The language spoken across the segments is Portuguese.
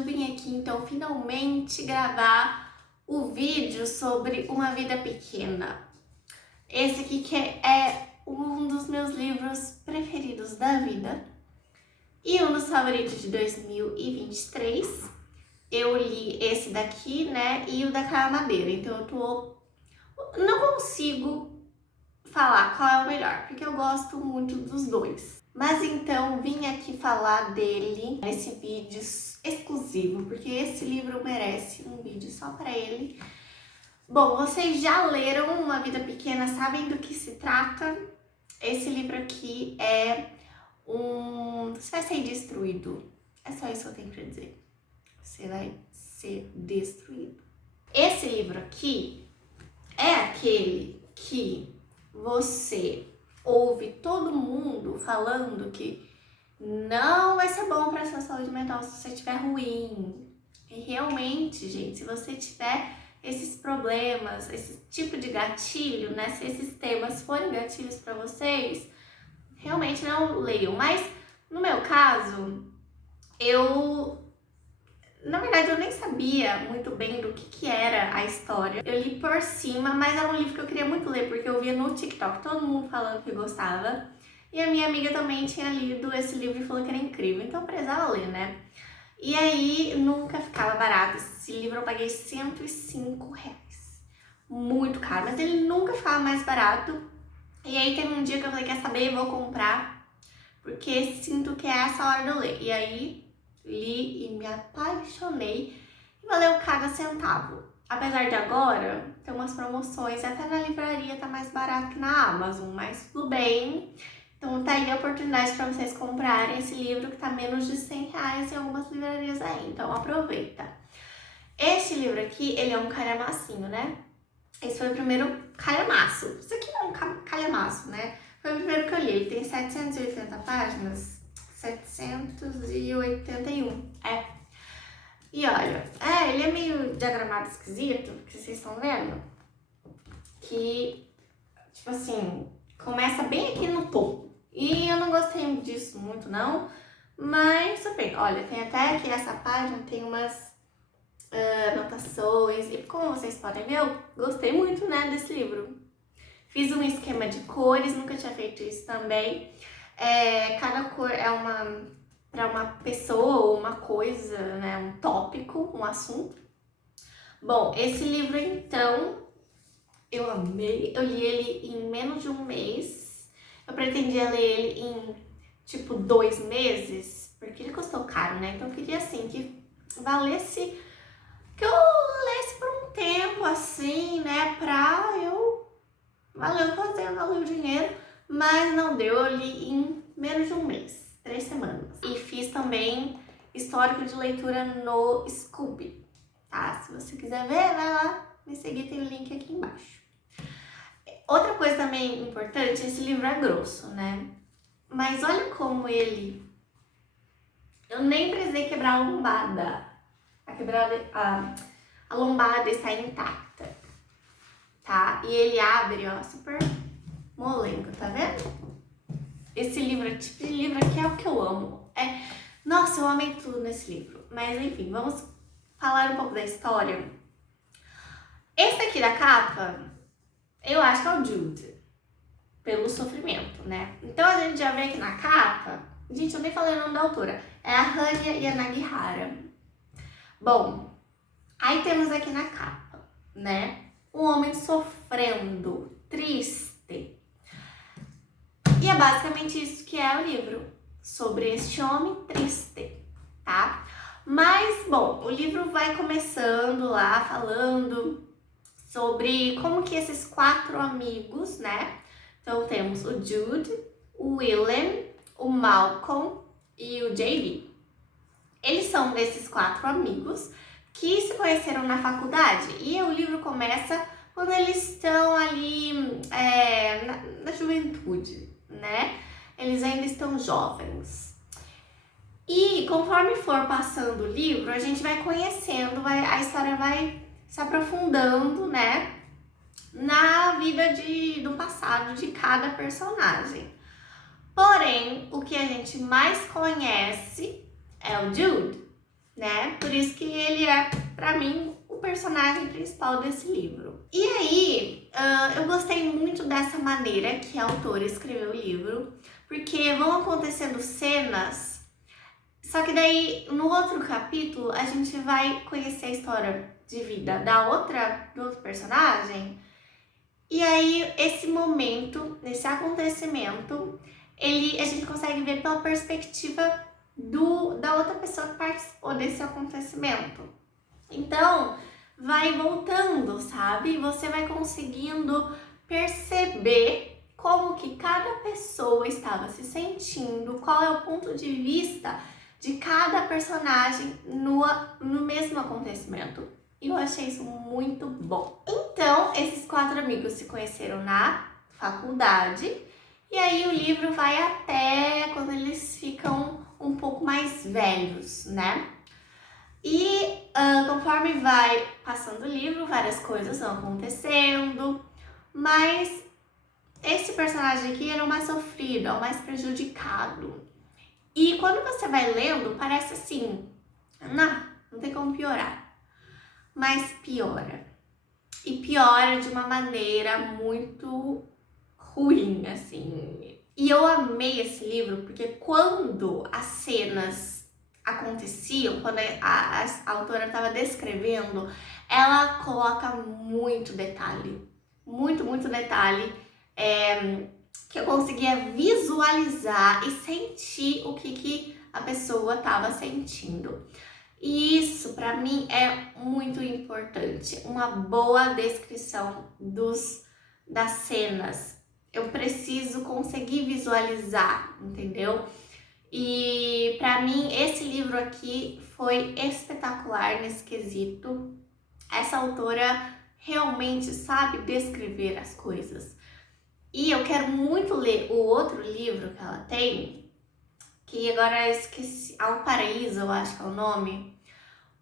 eu vim aqui então finalmente gravar o vídeo sobre Uma Vida Pequena. Esse aqui que é um dos meus livros preferidos da vida e um dos favoritos de 2023. Eu li esse daqui, né, e o da Carla Madeira, então não consigo falar qual é o melhor, porque eu gosto muito dos dois. Mas então vim aqui falar dele nesse vídeo exclusivo, porque esse livro merece um vídeo só para ele. Bom, vocês já leram Uma Vida Pequena, sabem do que se trata? Esse livro aqui é Você vai ser destruído. É só isso que eu tenho pra dizer. Você vai ser destruído. Esse livro aqui é aquele que você ouve todo mundo falando que não vai ser bom para sua saúde mental se você estiver ruim. E realmente, gente, se você tiver esses problemas, esse tipo de gatilho, né? Se esses temas forem gatilhos para vocês, realmente não leiam. Mas no meu caso, na verdade, eu nem sabia muito bem do que era a história. Eu li por cima, mas era um livro que eu queria muito ler, porque eu via no TikTok todo mundo falando que gostava. E a minha amiga também tinha lido esse livro e falou que era incrível, então eu precisava ler, né? E aí, nunca ficava barato. Esse livro eu paguei R$105. Muito caro, mas ele nunca ficava mais barato. E aí, teve um dia que eu falei, quer saber, eu vou comprar, porque sinto que é essa hora de eu ler. E aí, li e me apaixonei e valeu cada centavo. Apesar de agora ter umas promoções, até na livraria tá mais barato que na Amazon, mas tudo bem. Então tá aí a oportunidade para vocês comprarem esse livro que tá menos de R$100 em algumas livrarias aí, então aproveita. Esse livro aqui, ele é um calhamacinho, né? Esse foi o primeiro calhamaço. Isso aqui é um calhamaço, né? Foi o primeiro que eu li, ele tem 780 páginas. 781, E olha, ele é meio diagramado esquisito, que vocês estão vendo, que, tipo assim, começa bem aqui no topo. E eu não gostei disso muito, não, mas tudo bem. Olha, tem até aqui essa página, tem umas anotações, e como vocês podem ver, eu gostei muito, né, desse livro. Fiz um esquema de cores, nunca tinha feito isso também. Cada cor é para uma pessoa ou uma coisa, né? Um tópico, um assunto. Bom, esse livro então, eu amei. Eu li ele em menos de um mês. Eu pretendia ler ele em tipo 2 meses, porque ele custou caro, né? Então eu queria assim que valesse, que eu lesse por um tempo assim, né? Pra eu valeu o dinheiro. Mas não deu, eu li em menos de um mês, 3 semanas. E fiz também histórico de leitura no Scooby, tá? Se você quiser ver, vai lá me seguir, tem o link aqui embaixo. Outra coisa também importante, esse livro é grosso, né? Mas olha como eu nem precisei quebrar a lombada. A lombada está intacta, tá? E ele abre, ó, super molengo, tá vendo? Esse livro, é tipo de livro aqui é o que eu amo. Nossa, eu amei tudo nesse livro. Mas enfim, vamos falar um pouco da história. Esse aqui da capa, eu acho que é o Jude, pelo sofrimento, né? Então a gente já vê aqui na capa, gente, eu nem falei o nome da autora, é a Hanya Yanagihara. Bom, aí temos aqui na capa, né? Um homem sofrendo, triste. E é basicamente isso que é o livro, sobre este homem triste, tá? Mas, bom, o livro vai começando lá, falando sobre como que esses 4 amigos, né? Então temos o Jude, o Willem, o Malcolm e o JD. Eles são desses 4 amigos que se conheceram na faculdade. E o livro começa quando eles estão ali na juventude, né? Eles ainda estão jovens. E conforme for passando o livro, a gente vai conhecendo, a história vai se aprofundando, né? Na vida do passado de cada personagem. Porém, o que a gente mais conhece é o Jude, né? Por isso que ele é, pra mim, o personagem principal desse livro. E aí, eu gostei muito dessa maneira que a autora escreveu o livro, porque vão acontecendo cenas, só que daí, no outro capítulo, a gente vai conhecer a história de vida do outro personagem, e aí, esse momento, esse acontecimento, a gente consegue ver pela perspectiva da outra pessoa que participou desse acontecimento. Então, vai voltando, sabe? Você vai conseguindo perceber como que cada pessoa estava se sentindo, qual é o ponto de vista de cada personagem no mesmo acontecimento. E eu achei isso muito bom. Então, esses 4 amigos se conheceram na faculdade, e aí o livro vai até quando eles ficam um pouco mais velhos, né? E conforme vai passando o livro, várias coisas vão acontecendo, mas esse personagem aqui era o mais sofrido, é o mais prejudicado. E quando você vai lendo, parece assim, não tem como piorar. Mas piora. E piora de uma maneira muito ruim, assim. E eu amei esse livro porque quando as cenas aconteciam, quando a autora estava descrevendo, ela coloca muito detalhe. Muito detalhe. Que eu conseguia visualizar e sentir o que a pessoa estava sentindo. E isso, para mim, é muito importante. Uma boa descrição das cenas. Eu preciso conseguir visualizar, entendeu? E para mim, esse livro aqui foi espetacular nesse quesito. Essa autora realmente sabe descrever as coisas. E eu quero muito ler o outro livro que ela tem, que agora eu esqueci, Ao Paraíso, eu acho que é o nome,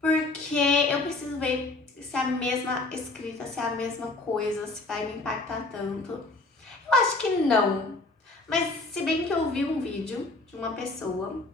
porque eu preciso ver se é a mesma escrita, se é a mesma coisa, se vai me impactar tanto. Eu acho que não, mas se bem que eu vi um vídeo de uma pessoa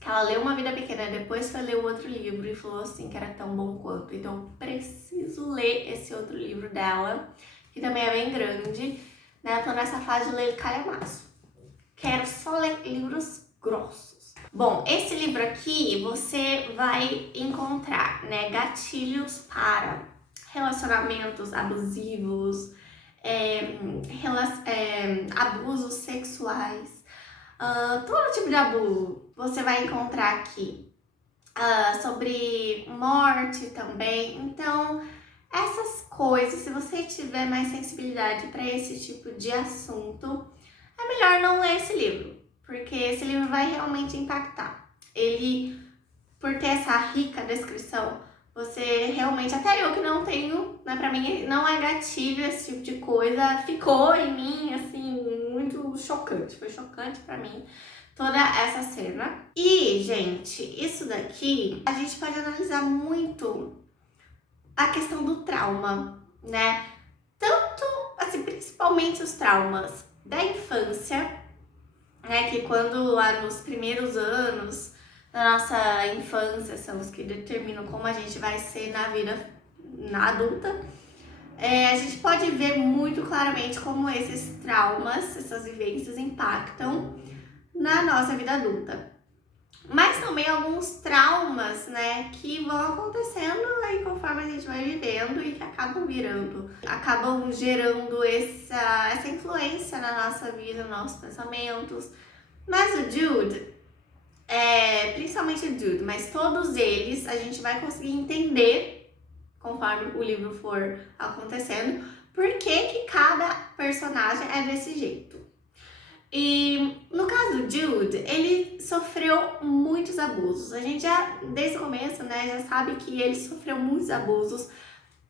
que ela leu Uma Vida Pequena e depois foi ler o outro livro e falou assim que era tão bom quanto, então eu preciso ler esse outro livro dela, que também é bem grande, né? Eu tô nessa fase de ler calhamaço. Quero só ler livros grossos. Bom, esse livro aqui você vai encontrar, né, gatilhos para relacionamentos abusivos, abusos sexuais, todo tipo de abuso você vai encontrar aqui, sobre morte também. Então, essas coisas, se você tiver mais sensibilidade para esse tipo de assunto, é melhor não ler esse livro, porque esse livro vai realmente impactar. Ele, por ter essa rica descrição, você realmente, até eu que não tenho, né, pra mim não é gatilho esse tipo de coisa, ficou em mim, assim, muito chocante. Foi chocante pra mim toda essa cena. E, gente, isso daqui, a gente pode analisar muito a questão do trauma, né? Tanto, assim, principalmente os traumas da infância, né? Que quando lá nos primeiros anos da nossa infância são os que determinam como a gente vai ser na vida na adulta, a gente pode ver muito claramente como esses traumas, essas vivências impactam na nossa vida adulta. Mas também alguns traumas, né, que vão acontecendo aí conforme a gente vai vivendo e que acabam gerando essa influência na nossa vida, nos nossos pensamentos. Mas o Jude, principalmente o Jude, mas todos eles a gente vai conseguir entender, conforme o livro for acontecendo, por que cada personagem é desse jeito. E no caso do Jude, ele sofreu muitos abusos. A gente já, desde o começo, né, já sabe que ele sofreu muitos abusos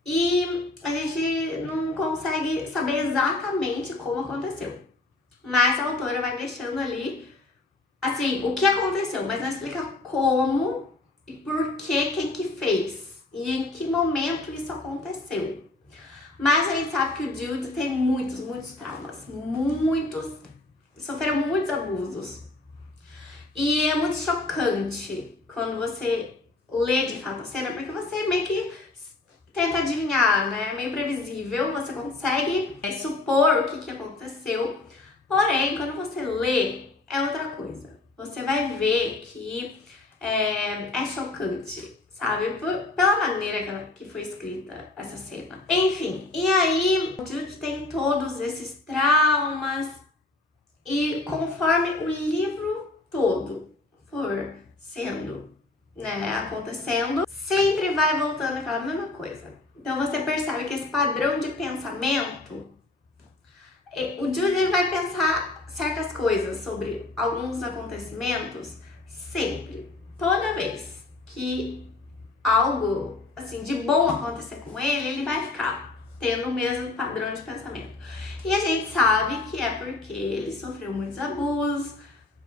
e a gente não consegue saber exatamente como aconteceu. Mas a autora vai deixando ali, assim, o que aconteceu, mas não explica como e por que, quem que fez e em que momento isso aconteceu. Mas a gente sabe que o Jude tem muitos traumas, sofreram muitos abusos. E é muito chocante quando você lê de fato a cena, porque você meio que tenta adivinhar, né? É meio previsível, você consegue supor o que aconteceu. Porém, quando você lê, é outra coisa. Você vai ver que é chocante, sabe? Pela maneira que foi escrita essa cena. Enfim, e aí o Jude tem todos esses traumas e conforme o livro todo for sendo, né, acontecendo, sempre vai voltando aquela mesma coisa. Então você percebe que esse padrão de pensamento, o Jude vai pensar certas coisas sobre alguns acontecimentos sempre, toda vez que algo assim de bom acontecer com ele vai ficar tendo o mesmo padrão de pensamento. E a gente sabe que é porque ele sofreu muitos abusos,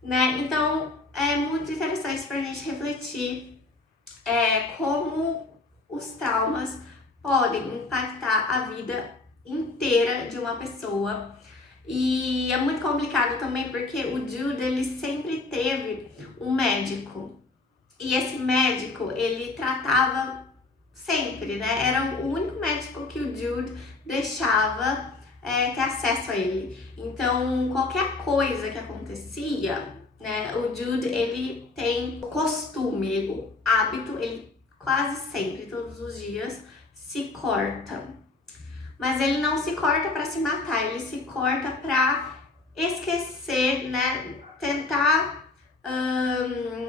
né? Então é muito interessante pra gente refletir como os traumas podem impactar a vida inteira de uma pessoa. E é muito complicado também porque o Jude, ele sempre teve um médico. E esse médico, ele tratava sempre, né? Era o único médico que o Jude deixava ter acesso a ele. Então, qualquer coisa que acontecia, né? O Jude, ele tem o costume, o hábito, ele quase sempre, todos os dias, se corta. Mas ele não se corta para se matar, ele se corta para esquecer, né? Tentar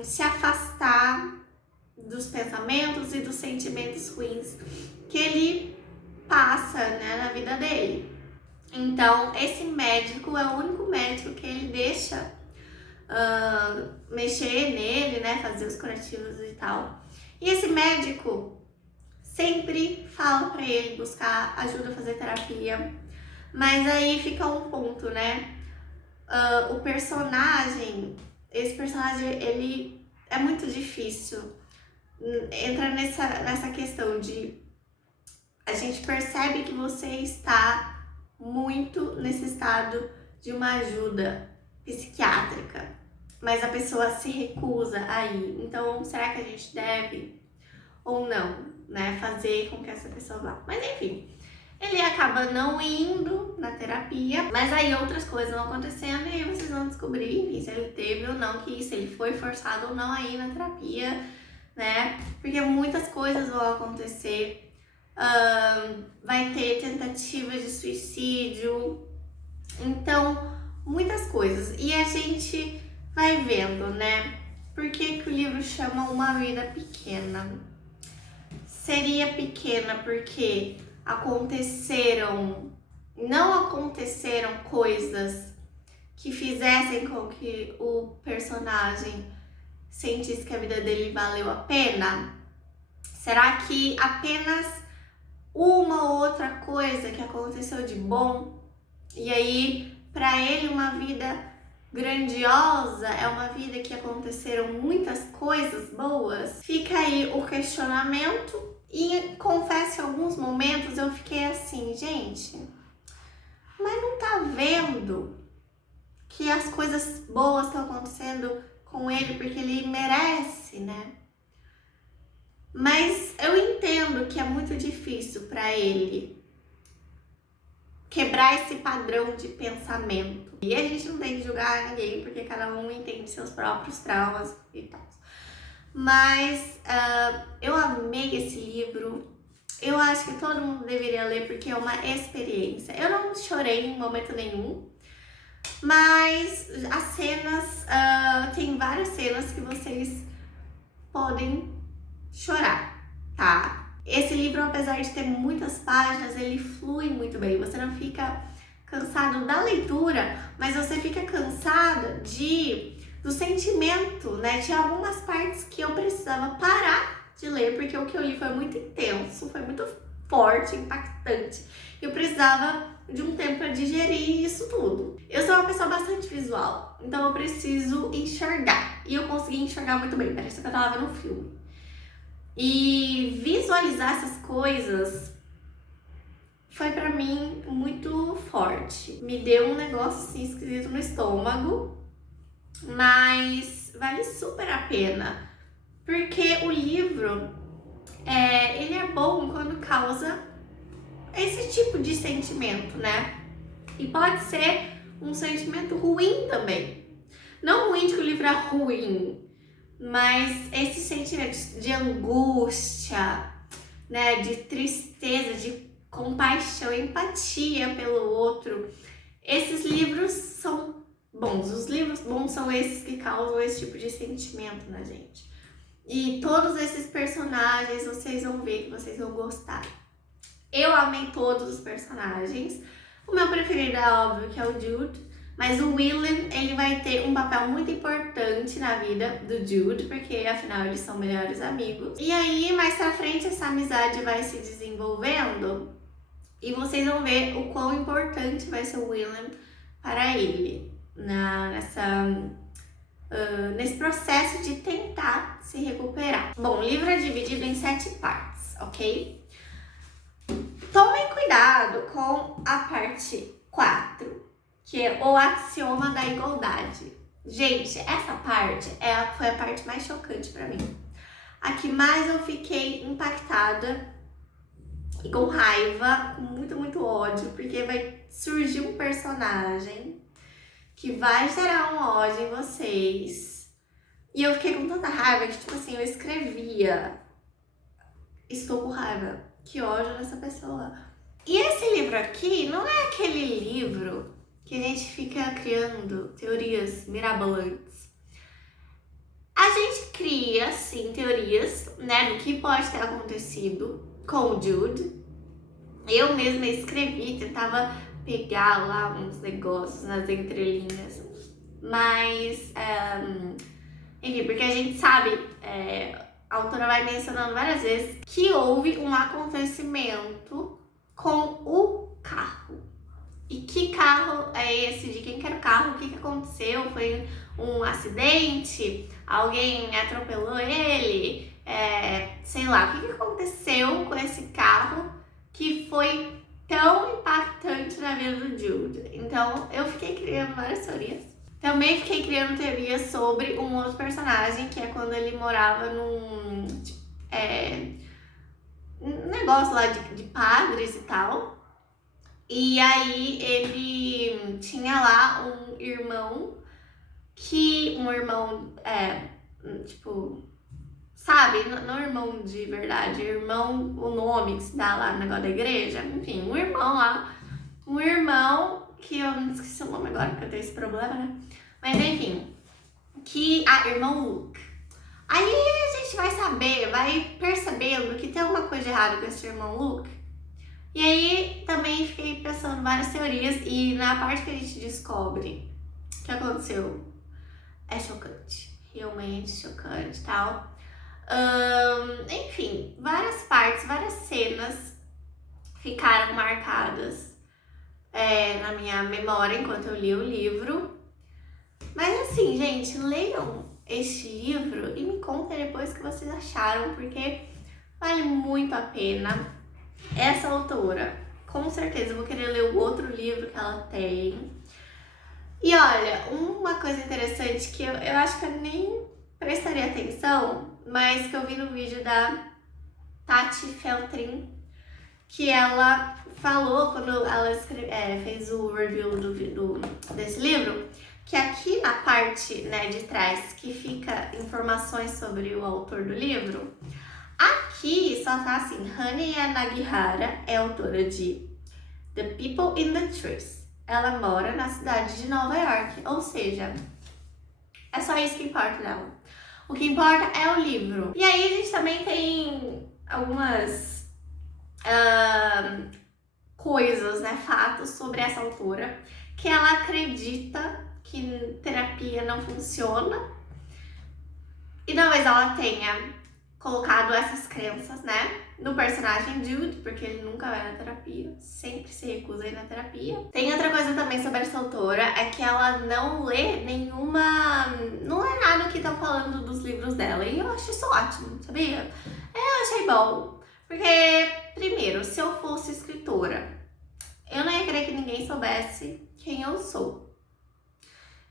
se afastar dos pensamentos e dos sentimentos ruins que ele passa, né, na vida dele. Então, esse médico é o único médico que ele deixa mexer nele, né, fazer os curativos e tal. E esse médico sempre fala pra ele buscar ajuda, fazer terapia. Mas aí fica um ponto, né? O personagem, esse personagem, ele é muito difícil. Entra nessa questão de a gente percebe que você está muito necessitado de uma ajuda psiquiátrica, mas a pessoa se recusa a ir. Então, será que a gente deve ou não, né, fazer com que essa pessoa vá? Mas enfim, ele acaba não indo na terapia, mas aí outras coisas vão acontecendo e aí vocês vão descobrir, enfim, se ele teve ou não que isso, ele foi forçado ou não a ir na terapia, né? Porque muitas coisas vão acontecer. Vai ter tentativas de suicídio, então muitas coisas. E a gente vai vendo, né? Por que o livro chama Uma Vida Pequena? Seria pequena porque não aconteceram coisas que fizessem com que o personagem sentisse que a vida dele valeu a pena? Será que apenas uma ou outra coisa que aconteceu de bom, e aí para ele uma vida grandiosa é uma vida que aconteceram muitas coisas boas? Fica aí o questionamento. E confesso que em alguns momentos eu fiquei assim, gente, mas não tá vendo que as coisas boas estão acontecendo com ele porque ele merece, né? Mas eu entendo que é muito difícil para ele quebrar esse padrão de pensamento. E a gente não tem que julgar ninguém, porque cada um entende seus próprios traumas e tal. Mas eu amei esse livro. Eu acho que todo mundo deveria ler, porque é uma experiência. Eu não chorei em momento nenhum, mas as cenas, tem várias cenas que vocês podem chorar, tá? Esse livro, apesar de ter muitas páginas, ele flui muito bem. Você não fica cansado da leitura, mas você fica cansada do sentimento, né? Tinha algumas partes que eu precisava parar de ler, porque o que eu li foi muito intenso, foi muito forte, impactante. Eu precisava de um tempo para digerir isso tudo. Eu sou uma pessoa bastante visual, então eu preciso enxergar. E eu consegui enxergar muito bem, parece que eu tava vendo um filme. E visualizar essas coisas foi pra mim muito forte. Me deu um negócio assim esquisito no estômago, mas vale super a pena. Porque o livro, livro, ele é bom quando causa esse tipo de sentimento, né? E pode ser um sentimento ruim também. Não ruim de que o livro é ruim, mas esse sentimento de angústia, né? De tristeza, de compaixão, empatia pelo outro. Esses livros são bons. Os livros bons são esses que causam esse tipo de sentimento na gente. E todos esses personagens vocês vão ver que vocês vão gostar. Eu amei todos os personagens. O meu preferido é óbvio que é o Jude, mas o William, ele vai ter um papel muito importante na vida do Jude, porque afinal eles são melhores amigos. E aí, mais pra frente, essa amizade vai se desenvolvendo e vocês vão ver o quão importante vai ser o William para ele nesse processo de tentar se recuperar. Bom, o livro é dividido em 7 partes, ok? Tomem cuidado com a parte 4, que é o axioma da igualdade. Gente, essa parte foi a parte mais chocante pra mim. A que mais eu fiquei impactada e com raiva, com muito ódio, porque vai surgir um personagem que vai gerar um ódio em vocês. E eu fiquei com tanta raiva que, tipo assim, eu escrevia: estou com raiva, que ódio dessa pessoa. E esse livro aqui não é aquele livro que a gente fica criando teorias mirabolantes. A gente cria, sim, teorias, né, do que pode ter acontecido com o Jude. Eu mesma escrevi, tentava pegar lá uns negócios nas entrelinhas, mas, enfim, porque a gente sabe, a autora vai mencionando várias vezes que houve um acontecimento com o carro. E que carro é esse? De quem que era o carro? O que aconteceu? Foi um acidente? Alguém atropelou ele? Sei lá, o que aconteceu com esse carro que foi tão impactante na vida do Jude? Então, eu fiquei criando várias teorias. Também fiquei criando teorias sobre um outro personagem, que é quando ele morava num negócio lá de padres e tal. E aí ele tinha lá um irmão tipo, sabe? Não irmão de verdade, irmão, o nome que se dá lá no negócio da igreja. Enfim, um irmão lá. Um irmão que eu não esqueci o nome agora porque eu tenho esse problema, né? Mas enfim, irmão Luke. Aí a gente vai percebendo que tem alguma coisa errada com esse irmão Luke. E aí também fiquei pensando várias teorias e na parte que a gente descobre o que aconteceu é chocante, realmente chocante e tal. Enfim, várias partes, várias cenas ficaram marcadas na minha memória enquanto eu li o livro. Mas assim, gente, leiam este livro e me contem depois o que vocês acharam, porque vale muito a pena. Essa autora, com certeza, eu vou querer ler o outro livro que ela tem. E olha, uma coisa interessante que eu acho que eu nem prestaria atenção, mas que eu vi no vídeo da Tati Feltrin, que ela falou quando ela fez o review desse livro, que aqui na parte, né, de trás, que fica informações sobre o autor do livro, aqui só tá assim: Hania Nagihara é autora de The People in the Trees. Ela mora na cidade de Nova York, ou seja, é só isso que importa dela. O que importa é o livro. E aí a gente também tem algumas coisas, né, fatos sobre essa autora, que ela acredita que terapia não funciona. E talvez ela tenha colocado essas crenças, né, no personagem Jude, porque ele nunca vai na terapia, sempre se recusa a ir na terapia. Tem outra coisa também sobre essa autora, é que ela não lê não lê nada que estão falando dos livros dela, e eu acho isso ótimo, sabia? Eu achei bom, porque, primeiro, se eu fosse escritora, eu não ia querer que ninguém soubesse quem eu sou.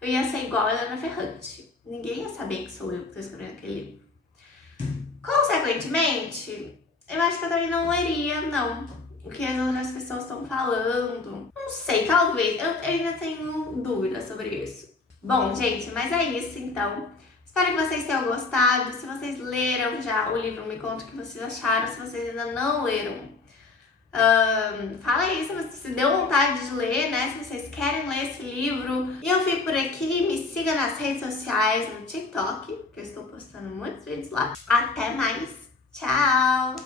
Eu ia ser igual a Helena Ferrante, ninguém ia saber que sou eu que estou escrevendo aquele livro. Consequentemente, eu acho que eu também não leria, não, o que as outras pessoas estão falando. Não sei, talvez. Eu ainda tenho dúvidas sobre isso. Bom, gente, mas é isso então. Espero que vocês tenham gostado. Se vocês leram já o livro, me conta o que vocês acharam. Se vocês ainda não leram, fala aí se deu vontade de ler, né? Se vocês querem ler esse livro. E eu fico por aqui. Me siga nas redes sociais, no TikTok, que eu estou postando muitos vídeos lá. Até mais. Tchau!